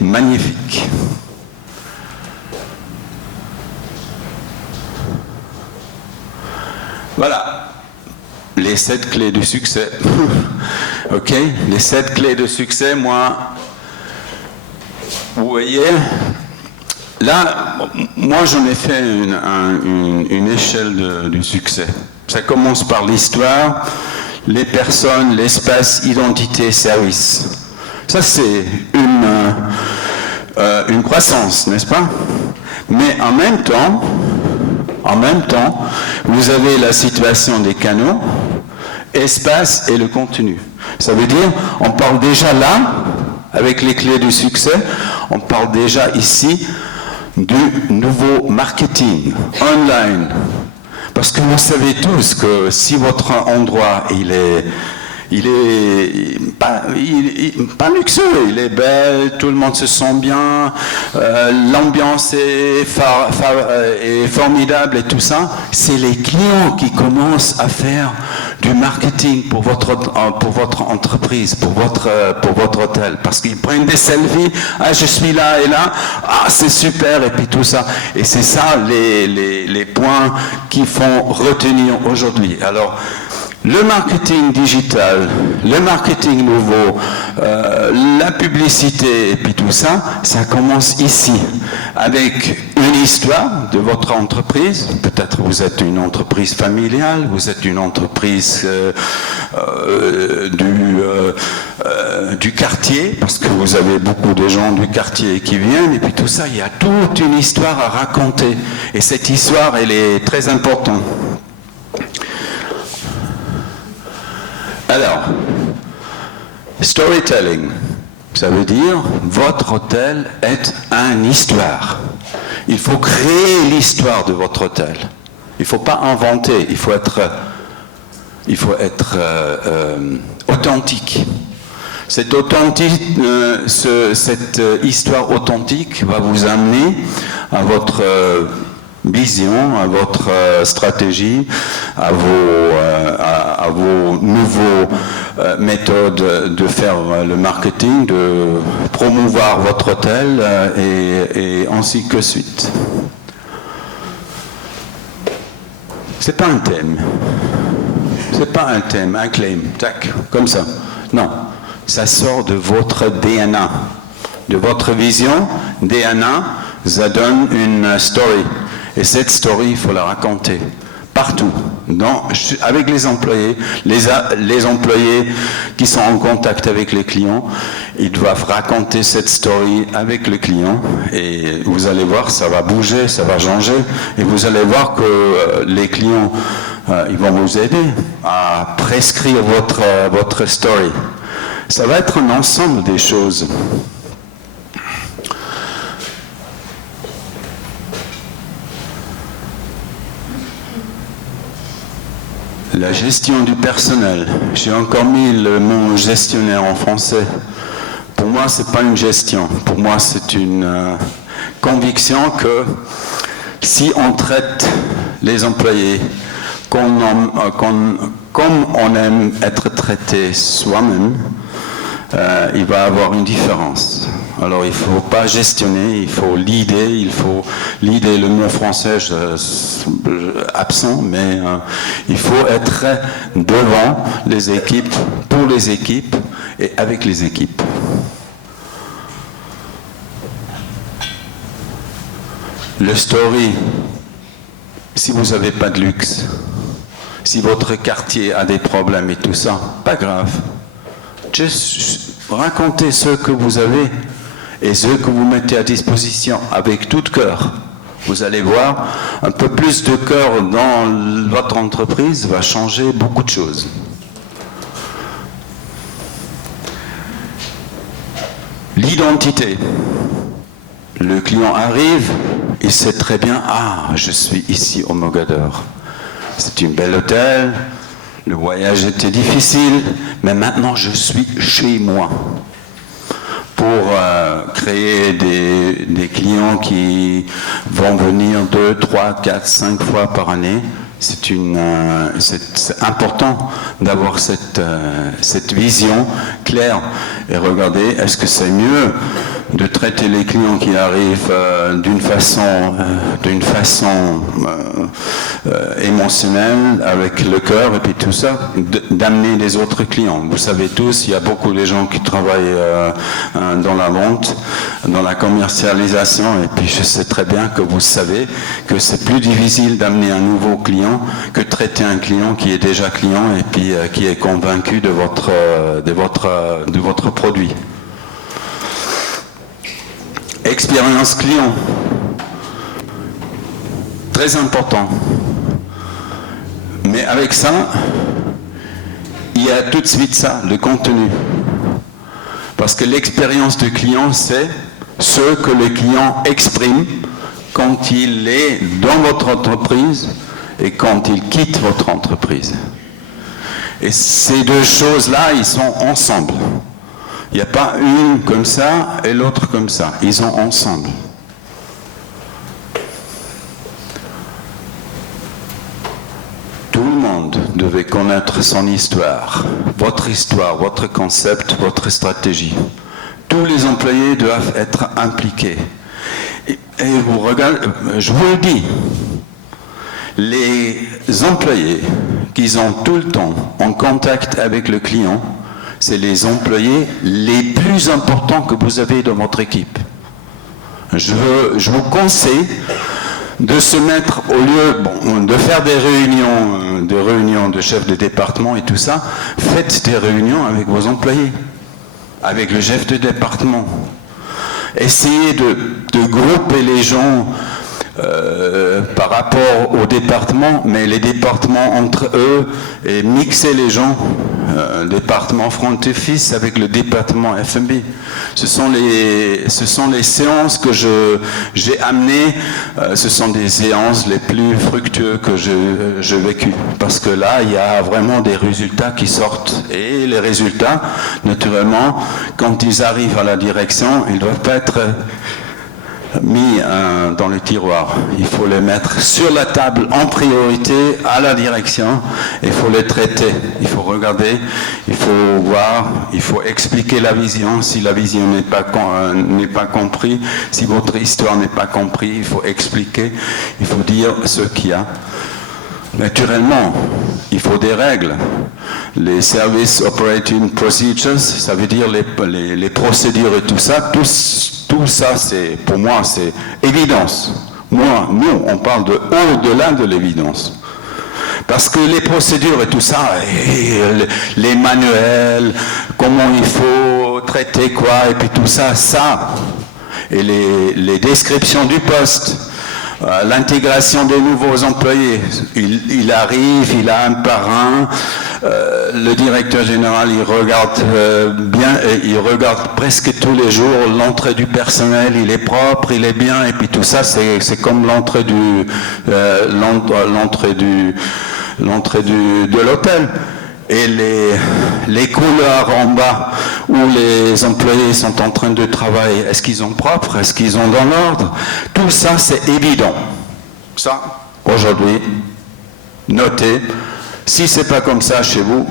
magnifique. Voilà, les 7 clés du succès. Ok, les 7 clés de succès, moi, vous voyez, là, moi j'en ai fait une échelle du succès. Ça commence par l'histoire, les personnes, l'espace, identité, service. Ça c'est une croissance, n'est-ce pas? Mais en même temps, vous avez la situation des canaux, espace et le contenu. Ça veut dire, on parle déjà là, avec les clés du succès, on parle déjà ici du nouveau marketing online. Parce que vous savez tous que si votre endroit, il est pas luxueux, il est belle, tout le monde se sent bien, l'ambiance est formidable et tout ça, c'est les clients qui commencent à faire du marketing pour votre entreprise, pour votre hôtel, parce qu'ils prennent des selfies, ah je suis là et là, ah c'est super, et puis tout ça. Et c'est ça les points qui font retenir aujourd'hui. Alors, le marketing digital, le marketing nouveau, la publicité et puis tout ça, ça commence ici, avec une histoire de votre entreprise. Peut-être vous êtes une entreprise familiale, vous êtes une entreprise du quartier, parce que vous avez beaucoup de gens du quartier qui viennent, et puis tout ça, il y a toute une histoire à raconter. Et cette histoire, elle est très importante. Alors, storytelling, ça veut dire votre hôtel est une histoire. Il faut créer l'histoire de votre hôtel. Il ne faut pas inventer, il faut être authentique. Cette histoire authentique va vous amener à votre vision, à votre stratégie, à vos nouveaux méthodes de faire le marketing, de promouvoir votre hôtel et ainsi que suite. C'est pas un thème. C'est pas un thème, un claim, tac, comme ça. Non, ça sort de votre DNA, de votre vision. DNA, ça donne une story. Et cette story, il faut la raconter partout, avec les employés. Les employés qui sont en contact avec les clients, ils doivent raconter cette story avec le client. Et vous allez voir, ça va bouger, ça va changer. Et vous allez voir que les clients, ils vont vous aider à prescrire votre story. Ça va être un ensemble des choses. La gestion du personnel. J'ai encore mis le mot gestionnaire en français. Pour moi, ce n'est pas une gestion. Pour moi, c'est une conviction que si on traite les employés comme on aime être traité soi-même, il va y avoir une différence. Alors il ne faut pas gestionner, il faut leader, le mot français absent, mais il faut être devant les équipes, pour les équipes et avec les équipes. Le story, si vous n'avez pas de luxe, si votre quartier a des problèmes et tout ça, pas grave. Juste racontez ce que vous avez et ce que vous mettez à disposition avec tout cœur. Vous allez voir, un peu plus de cœur dans votre entreprise va changer beaucoup de choses. L'identité. Le client arrive, il sait très bien, ah, je suis ici au Mogador. C'est une belle hôtel, le voyage était difficile, mais maintenant je suis chez moi. Pour créer des clients qui vont venir 2, 3, 4, 5 fois par année, C'est important d'avoir cette vision claire et regarder, est-ce que c'est mieux de traiter les clients qui arrivent d'une façon émotionnelle, avec le cœur et puis tout ça, d'amener les autres clients. Vous savez tous, il y a beaucoup de gens qui travaillent dans la vente, dans la commercialisation, et puis je sais très bien que vous savez que c'est plus difficile d'amener un nouveau client que traiter un client qui est déjà client et puis qui est convaincu de votre produit. Expérience client, très important. Mais avec ça, il y a tout de suite ça, le contenu. Parce que l'expérience du client, c'est ce que le client exprime quand il est dans votre entreprise et quand il quitte votre entreprise. Et ces deux choses-là, ils sont ensemble. Il n'y a pas une comme ça et l'autre comme ça. Ils sont ensemble. Tout le monde devait connaître son histoire, votre concept, votre stratégie. Tous les employés doivent être impliqués. Et vous regardez, je vous le dis, les employés qui sont tout le temps en contact avec le client, c'est les employés les plus importants que vous avez dans votre équipe. Je vous conseille de se mettre, au lieu de faire des réunions de chefs de département et tout ça, faites des réunions avec vos employés, avec le chef de département. Essayez de grouper les gens par rapport au département, mais les départements entre eux, et mixer les gens, département front office avec le département F&B. Ce sont les séances que j'ai amenées, ce sont des séances les plus fructueuses que j'ai vécues, parce que là, il y a vraiment des résultats qui sortent, et les résultats, naturellement, quand ils arrivent à la direction, ils ne doivent pas être mis dans le tiroir. Il faut les mettre sur la table en priorité à la direction. Il faut les traiter. Il faut regarder, il faut voir, il faut expliquer la vision. Si la vision n'est pas comprise, si votre histoire n'est pas comprise, il faut expliquer, il faut dire ce qu'il y a. Naturellement, il faut des règles. Les Service Operating Procedures, ça veut dire les procédures et tout ça, tout ça, pour moi, c'est évidence. Nous, on parle de au-delà de l'évidence. Parce que les procédures et tout ça, et les manuels, comment il faut traiter quoi, et puis tout ça, et les descriptions du poste, l'intégration des nouveaux employés, il arrive, il a un parrain, le directeur général, il regarde il regarde presque tous les jours l'entrée du personnel, il est propre, il est bien, et puis tout ça, c'est comme l'entrée de l'hôtel. Et les couleurs en bas où les employés sont en train de travailler, est-ce qu'ils sont propres, est-ce qu'ils sont dans l'ordre? Tout ça, c'est évident. Ça, aujourd'hui, notez. Si c'est pas comme ça chez vous,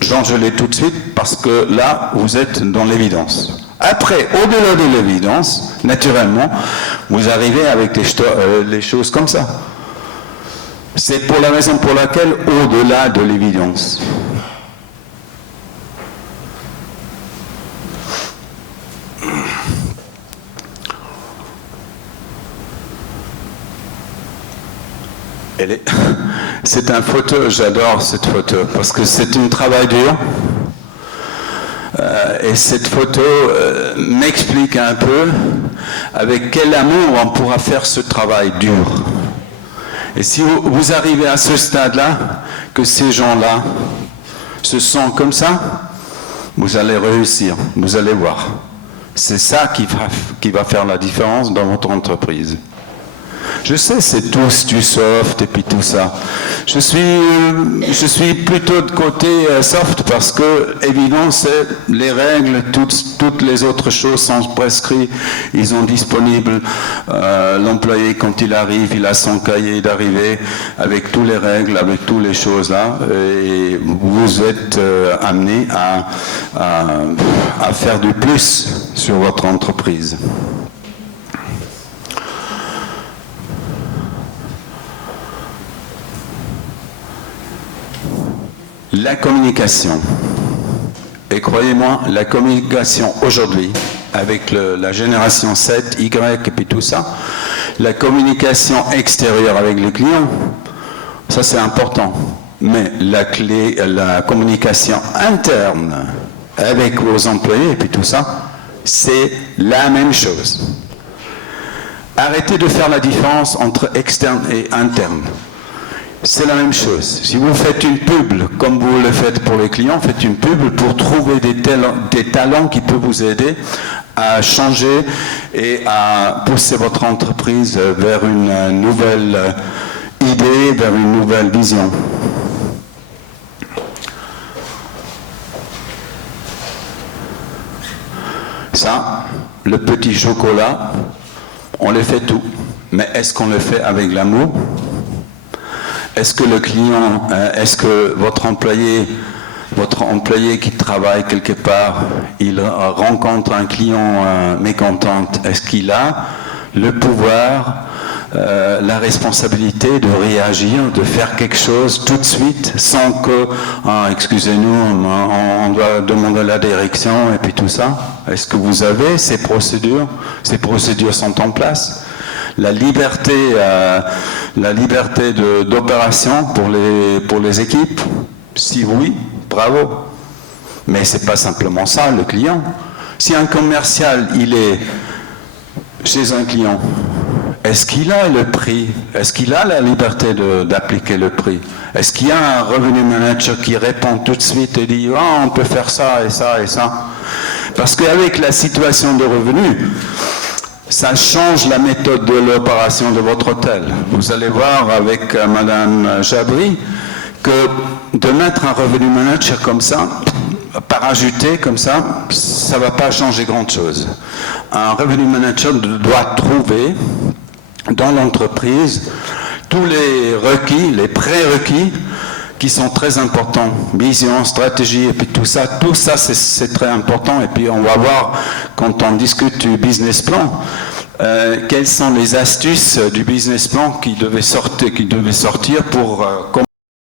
changez-les tout de suite parce que là, vous êtes dans l'évidence. Après, au-delà de l'évidence, naturellement, vous arrivez avec les choses comme ça. C'est pour la raison pour laquelle, au-delà de l'évidence. C'est une photo, j'adore cette photo, parce que c'est un travail dur. Et cette photo m'explique un peu avec quel amour on pourra faire ce travail dur. Et si vous arrivez à ce stade-là, que ces gens-là se sentent comme ça, vous allez réussir, vous allez voir. C'est ça qui va faire la différence dans votre entreprise. Je sais, c'est tous du soft et puis tout ça. Je suis plutôt de côté soft parce que, évidemment, c'est les règles, toutes les autres choses sont prescrites. Ils ont disponible l'employé quand il arrive, il a son cahier d'arrivée avec toutes les règles, avec toutes les choses là. Et vous êtes amené à faire du plus sur votre entreprise. La communication. Et croyez-moi, la communication aujourd'hui, avec la génération 7, Y et puis tout ça, la communication extérieure avec les clients, ça c'est important. Mais la communication interne avec vos employés et puis tout ça, c'est la même chose. Arrêtez de faire la différence entre externe et interne. C'est la même chose. Si vous faites une pub, comme vous le faites pour les clients, faites une pub pour trouver des talents qui peuvent vous aider à changer et à pousser votre entreprise vers une nouvelle idée, vers une nouvelle vision. Ça, le petit chocolat, on le fait tout. Mais est-ce qu'on le fait avec l'amour ? Est-ce que le client, est-ce que votre employé qui travaille quelque part, il rencontre un client mécontent, est-ce qu'il a le pouvoir, la responsabilité de réagir, de faire quelque chose tout de suite, sans que, excusez-nous, on doit demander la direction et puis tout ça? Est-ce que vous avez ces procédures? Ces procédures sont en place? La liberté d'opération pour les équipes, si oui, bravo. Mais c'est pas simplement ça, le client. Si un commercial, il est chez un client, est-ce qu'il a le prix? Est-ce qu'il a la liberté d'appliquer le prix? Est-ce qu'il y a un revenu manager qui répond tout de suite et dit « on peut faire ça et ça et ça » Parce qu'avec la situation de revenus, ça change la méthode de l'opération de votre hôtel. Vous allez voir avec Madame Jabri que de mettre un revenu manager comme ça, parachuté comme ça, ça ne va pas changer grand-chose. Un revenu manager doit trouver dans l'entreprise tous les requis, les prérequis qui sont très importants. Vision, stratégie et puis tout ça c'est très important. Et puis on va voir quand on discute du business plan, quelles sont les astuces du business plan qui devaient sortir pour